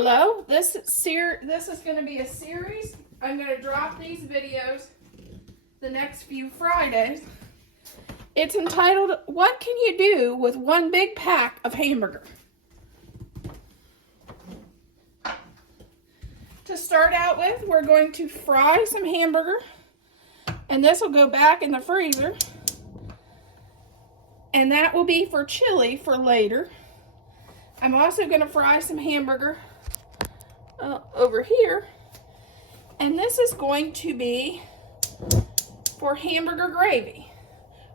Hello, this is going to be a series. I'm going to drop these videos the next few Fridays. It's entitled, What Can You Do with One Big Pack of Hamburger? To start out with, we're going to fry some hamburger, and this will go back in the freezer, and that will be for chili for later. I'm also going to fry some hamburger over here, and this is going to be for hamburger gravy,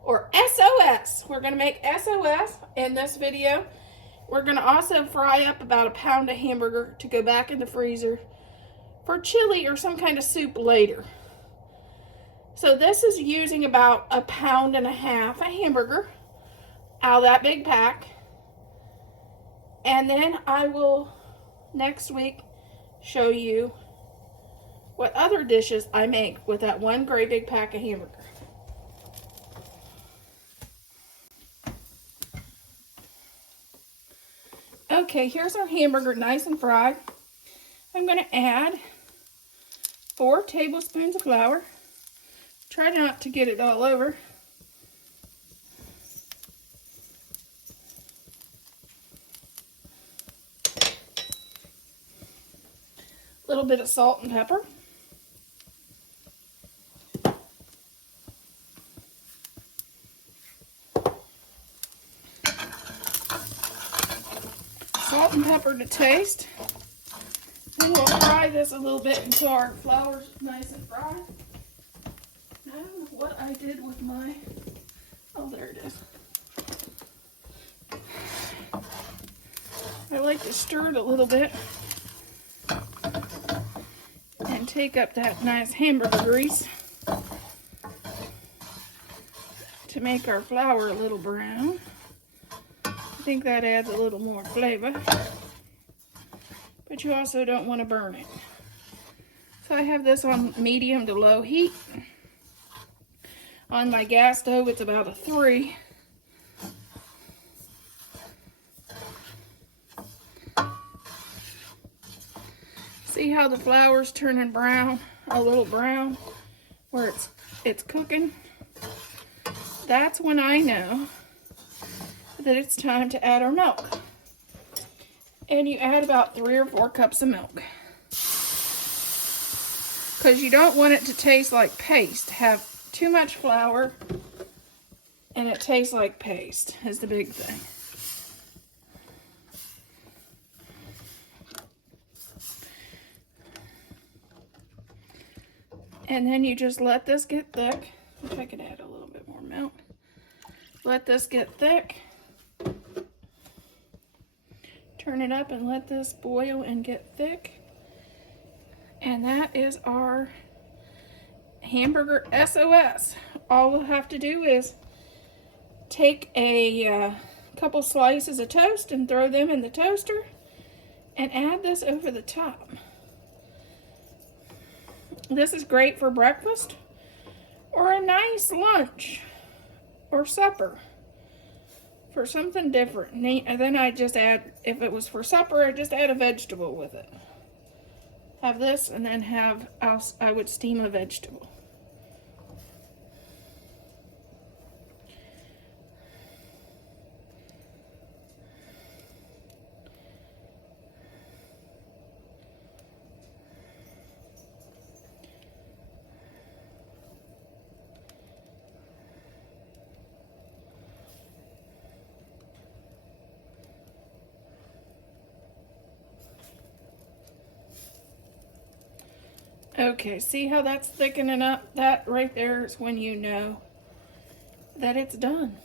or SOS. We're going to make SOS in this video. We're going to also fry up about a pound of hamburger to go back in the freezer for chili or some kind of soup later. So this is using about 1.5 pounds of hamburger out of that big pack. And then I will next week show you what other dishes I make with that one great big pack of hamburger. Okay, here's our hamburger nice and fried. I'm going to add 4 tablespoons of flour. Try not to get it all over. A little bit of salt and pepper. Salt and pepper to taste. And we'll fry this a little bit until our flour's nice and fried. I don't know what I did with my, oh, there it is. I like to stir it a little bit and take up that nice hamburger grease to make our flour a little brown. I think that adds a little more flavor, but you also don't want to burn it. So I have this on medium to low heat. On my gas stove, it's about a 3. See how the flour's turning brown, a little brown, where it's cooking? That's when I know that it's time to add our milk. And you add about 3 or 4 cups of milk, because you don't want it to taste like paste. Have too much flour and it tastes like paste is the big thing. And then you just let this get thick. If I could add a little bit more milk. Let this get thick. Turn it up and let this boil and get thick. And that is our hamburger SOS. All we'll have to do is take a couple slices of toast and throw them in the toaster and add this over the top. This is great for breakfast or a nice lunch or supper, for something different. And then I just add, if it was for supper, I just add a vegetable with it. Have this, and then I would steam a vegetable. Okay, see how that's thickening up? That right there is when you know that it's done.